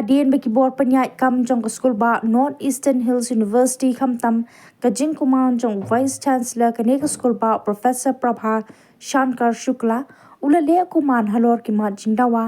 Hadien bagi board penyai kam jong ke school ba North Eastern Hills University kamtam kajing kumaun jong Vice Chancellor kane ke school ba Professor Prabha Shankar Shukla ula le kuman halor ki mat jingdawa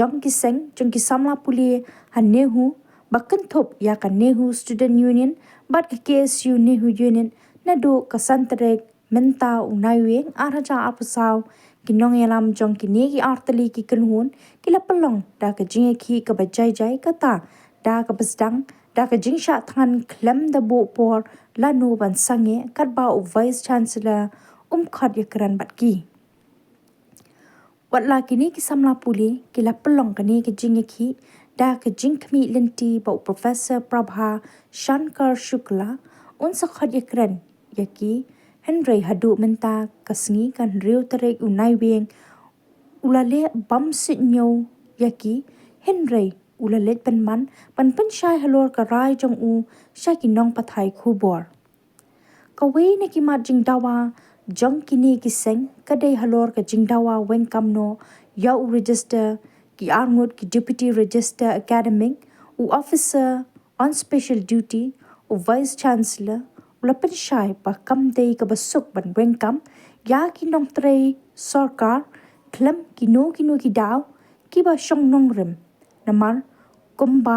jong ki seng jong ki samla pule han NEHU bakan thop ya ka NEHU Student Union bat ka KSU NEHU Union na do ka santrek menta unaiweng araja apusaw kinong yalam jong kini ki artali ki kenhun kila pelong da ka jinge ki ka bajai jai kata da ka besdang da ka jingshah thngan klem da Mawphor lanu ban sange kat ba Vice Chancellor khat yakran bat ki watla kini ki samla pule kila pelong kani ki jinge ki da ka jing khmi lenti ba Professor Prabha Shankar Shukla khat yakran yaki Henry hadu menta kasngi kan riu terek unai weng ulale bam sinyo yaki Henry ulale penman pan shai halor karai jong u shaki nong pathai khubor kawe ne ki mat jing dawa jong kini ki seng kadai halor ka jing dawa weng kamno ya u register ki arngut ki deputy register academic u officer on special duty u vice chancellor ulapan shai pa kam dei ka basuk ban weng kam ya ki nong trei sarkar klem kino ki daw ki ba shong nong rem namar kumba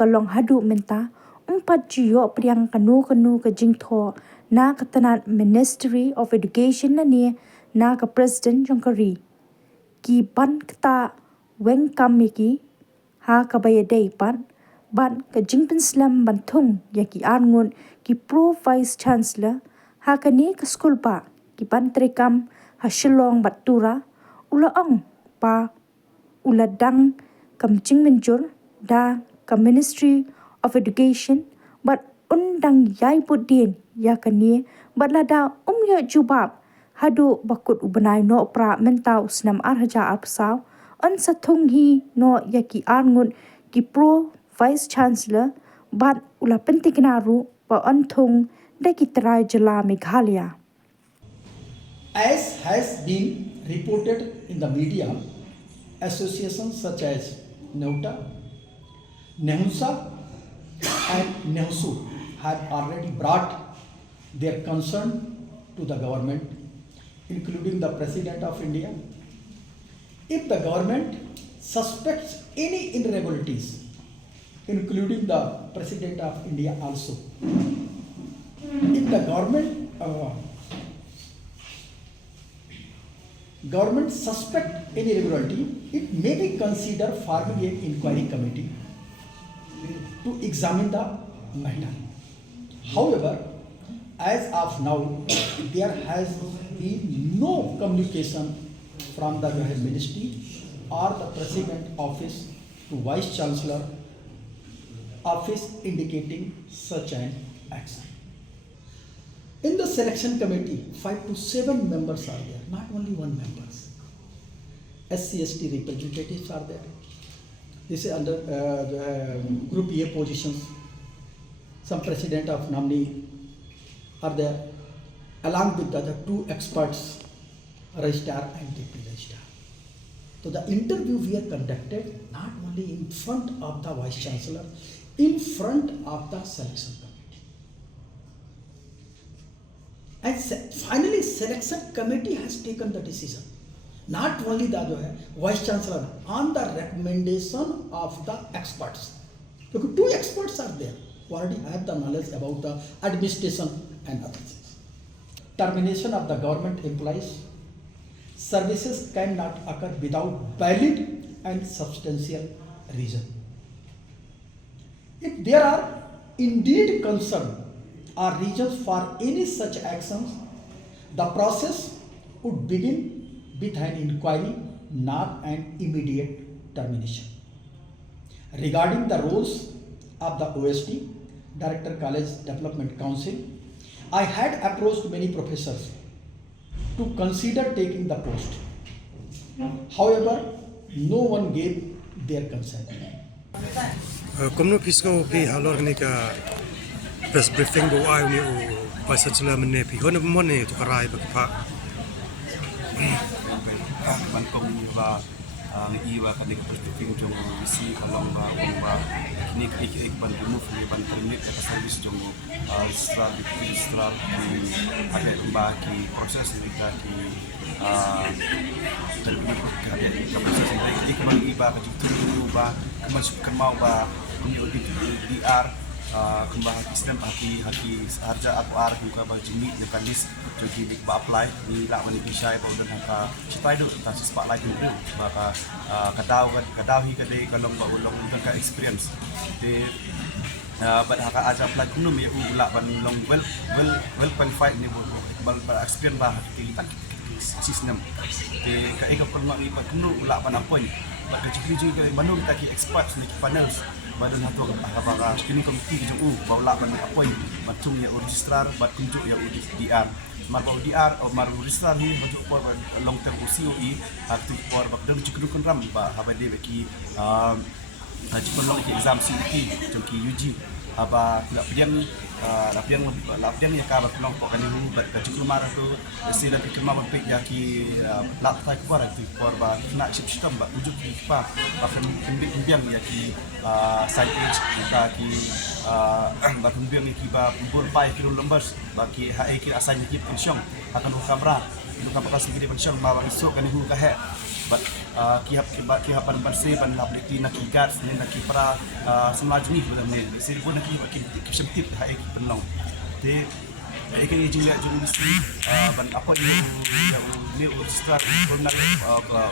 kalong hadu menta umpat jiyo priang kanu ka jingtho na katanat Ministry of Education na ni na ka President Jongkari ki ban kata weng kam ki ha ka bayadei pan ban ka jingpen slam ban thung ya ki arngun ki pro vice chancellor ha ka ni ka school pa ki ban treikam ha shillong batura ula ong pa ula dang kam jingmenjur da ka Ministry of Education bat undang yai budin ya ka ni bat lada yo jubab hadu bakut ubanai no pra menta usnam arhaja apsaw an sa thung hi no ya ki arngun ki pro Vice Chancellor bat ula pentiknaru pa anthung dekitrai jala Meghalaya. As has been reported in the media, associations such as NEHU, and NEHU have already brought their concern to the government, including the President of India. If the government suspects any irregularities, including the President of India also. If the government suspect any irregularity, it may be considered forming an inquiry committee to examine the matter. However, as of now, there has been no communication from the Ministry or the President Office to Vice Chancellor Office indicating such an action. In the selection committee, 5 to 7 members are there, not only one members. SC/ST representatives are there. This is under the Group A positions. Some president of nominee are there, along with the other 2 experts, registrar and deputy registrar. So the interview we are conducted not only in front of the Vice Chancellor, in front of the selection committee. And finally, selection committee has taken the decision. Not only the Vice Chancellor, on the recommendation of the experts. Because 2 experts are there who already have the knowledge about the administration and other things. Termination of the government employees. Services cannot occur without valid and substantial reason. If there are indeed concern or reasons for any such actions, the process would begin with an inquiry, not an immediate termination. Regarding the roles of the OSD, Director College Development Council, I had approached many professors to consider taking the post. However, no one gave their consent. Komno fiscal be halor ni ka press briefing bo ai ni o Vice Chancellor mene pi hon mo ne to karai ba pa ban công và iwa kan ke perspektif jong isi kalau ba kini ik ban remove ni ban terminate ke service jong registrar di ada ba ki proses kita ki terminate ke ada proses ik ban iba ke tu ba kemasukkan mau ba ni DR kembang sistem haki harja aku arah juga bagi jimi mekanis jadi ba apply di lak mani bisa ba dan haka citai do ta spotlight itu maka kadau hi kadai kalau ba ulong ka experience de ba haka aja apply kunum ya ulak ban long well qualified ni ba experience ba kita sistem de ka eka perma ni ba kunum ulak ban apoi ba jadi juga manung ta ki expert ni panels badan hatu apakah kini komiti jung baula ban apoi batung ya registrar bat kunjuk ya DR marba DR atau marba registrar ni baju por long term COE aktif por bak dang cukup ram ba habade beki jipon long exam CT jungki UG aba tidak lapiang ya kabar long pok kani hu bat cukup marah tu sila pikirma bampik ya ki laptai por aktif por ba nak chip system ba ujuk ki pa bahkan bimbang ya ki side edge kita ki bahkan bimbang ki ba bol pai kilo lembas bagi hai ki asal ki pensiun akan kamera sedikit di pensiun bawa esok kani hu ka he but kihapan bersih ban lableti nak igat ni nak para samla jenis dalam ni sirpun nak ki hai ki penlong de ikan jingla mesti ban apa ni ustaz pernah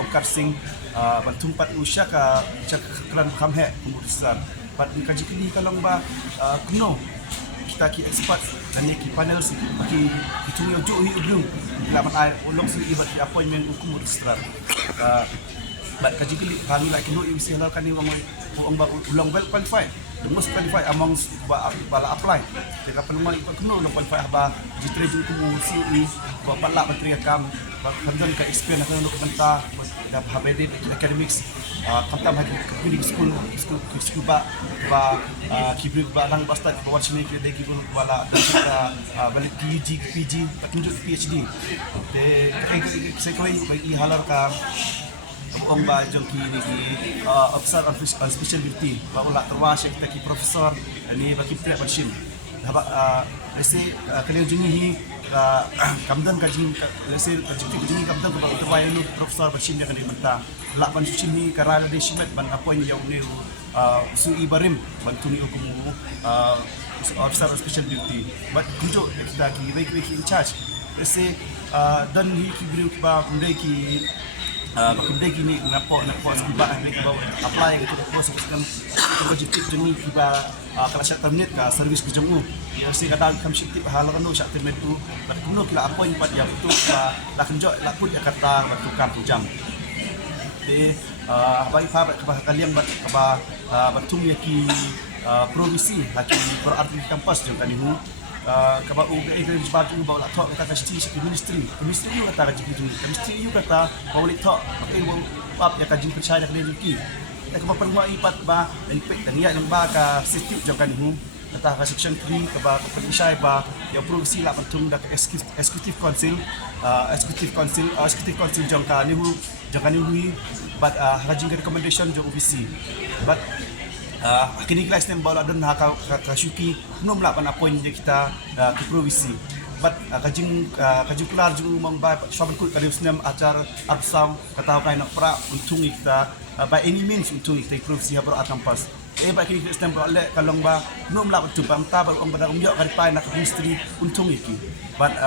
ongkar sing ban tumpat usya ka keran kam he ustaz ban kaji kini kalau ba kuno kita ki expert dan ki panel si ki itu yo jo hi belum laman air ulong si ibat appointment hukum ustaz bat kaji kini kami like no you see kan ni orang ulong well qualified the most qualified among bala apply jika penemuan itu kena ulong qualified ba jitre ju ku COE ba balak treikam ba handan ka experience nak untuk benta dah habede academics katam hadi kini school ba kibri ba lang basta ba sini ke deki bulu bala dan balik PG tunjuk PhD de saya kau ini halar ka Om ba jongki ni officer on special duty ba ulah terwas kita ki profesor ni bagi tidak bersin haba lesi kalian jungi kamdan kaji lesi kaji jungi kamdan ba terwai lu profesor bersin yang kali benta lak ban suci ni karala de shimet ban apa yang ni sui barim bantu ni hukum officer on special duty but kunjuk kita ki wiki in charge lesi dan hi ki beri ba ndai ki bakunda gini napo sekiba mereka bawa apply ke proses sistem wajib jenis kiba kalau syak terminate ka servis kejemu ya si kadang kami syitip halakan no syak terminate tu bat kuno kila apa yang pat yang tu la kenjok la put Jakarta batu kam jam de bagi fabat ke kalian bat batum yaki provisi haki berarti kampus jong kanihu kaba uga itu sebab tu bawa laptop kata kasti ministry you kata kaji tu ministry you kata bawa laptop pakai bab ya kaji percaya kena juki tak kaba perlu ipat ba ipek dan ya lembah ka sistem jokan hu kata ka section 3 kaba percaya ba ya provisi la pentung dak executive council jongka ni hu jokan hu but kaji recommendation jo OBC but kini kelas ni bawa dan hak shuki belum lapan apa yang kita ke provisi but kaji kelar juga membaik sahabat kut kali senam acar absam kata apa nak pra untung kita by any means untung kita provisi habro atampas baik kini kelas ni bawa kalau ba belum lapan tu banta baru orang pada umjak kali pai nak industri untung iki but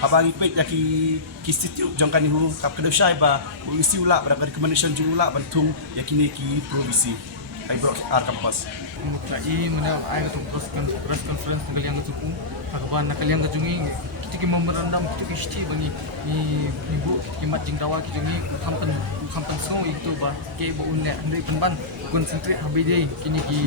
abang ipek yaki institute jangkan ihu kap kedai ba isi ulah pada recommendation juga ulah bantung yakini ki provisi I brought our campus. Lagi mana I tu press conference kalian tu pun akaban kalian tu jungi kita memberandam kita isti bagi ni ibu kimat jingdawa kita jungi kampan so itu ba ke bu unne ndai penban concentrate habide kini ki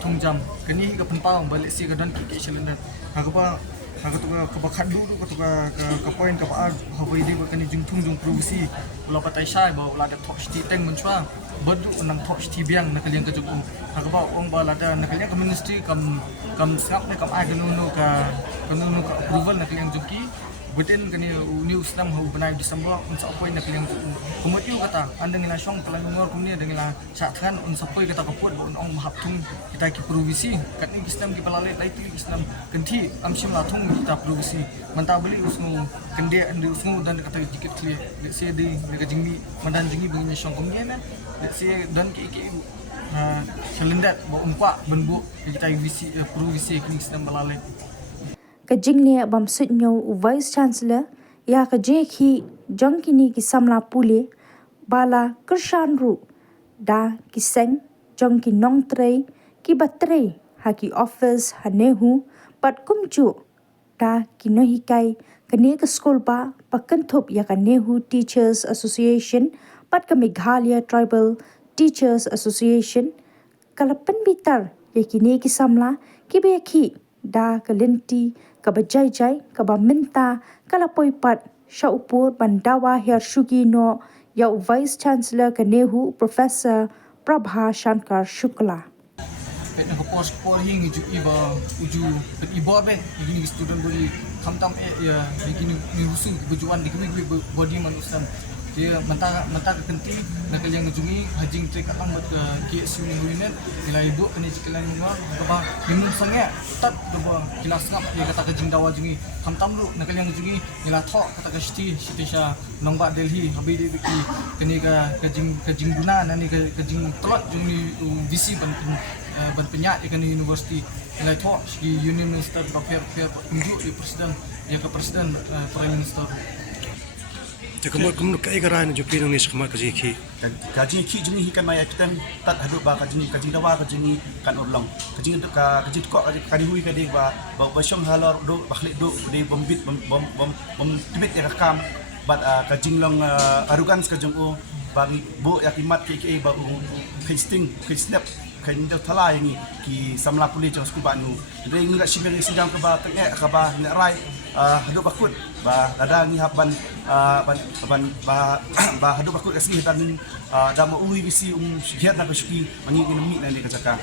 tungjam kini ke penpau balik si ke dan ki cylinder akaba kebakat dulu ke point ke apa habide kini jung provisi ulah patai syai ba ulah ada top teng mencuang berdu nang top biang nak kalian ke jugum akaba ong ba lada nak kalian ke ministry kam sap ne kam ai kanu ka approval nak kalian juki within kani new Islam hau benai Disember unsa apoi nak kalian kemudian kata anda ngila syong kalau ngor kemudian dengan sak thngan unsa apoi kata kaput ba ong mahaptung kita ki provisi kat ni Islam ki palalet lai ti Islam kenti amsim la thung kita provisi manta beli usnu kende ande usnu dan kata dikit clear let's say di jingmi mandan jingmi bunyi syong kemudian let's say dan ki selendat ba umpa benbu kita visi provisi ki Islam palalet ka jingne bam sutnyo vice chancellor ya ka je khi jongkini ki samla pule bala kershan ru da ki seng jongki nong trei ki batre ha ki office ha NEHU pat kumchu da ki no hikai kane ka school ba pakanthop ya ka NEHU teachers association pat ka Meghalaya tribal teachers association kalapan bitar ya ki ne ki samla ki be khi da ka lenti ka bajai jai ka ba minta kala poipat shaupur bandawa hiar shuki no ya vice chancellor ka NEHU professor Prabha Shankar Shukla pet nak pos hing ju iba uju pet iba be ini student body kamtam ya begini ni usul bujuan di body manusia dia mentah kenti nak yang ngejungi hajing treikam buat KSU ni huinet bila ibu kena cikelan ngor ba minum sangat tak ba kilas ngap dia kata ke jingdawa jungi kamtam lu nak yang ngejungi bila thok kata ke siti sha nombak Delhi habi dia biki kena ke jing guna nani ke jing telot jungi visi ban penyak ikan universiti bila thok si union minister ba fair tunjuk di presiden ya ke presiden prime minister Kamu kai garan jo pinong nis kama kaji ki. Kaji ki jini hikan maya kita tat hadu ba kaji dawa kaji kan urlong. Kaji ko kaji hui kadi ba syong halor do bakhlik do di bombit bom tibet ya kam bat kaji long arrogance ka jong o bagi bo yakimat ki ba pasting snap kain dah thala yang ki samla pule jong skul banu. Dei ngak sibeng sidang ka ba tengek ka ba nek rai hadu bakut ba lada ni ban ba hadu bakut kasih tan da mo ui visi hiar na shuki mangi ni mi na ni ka cakap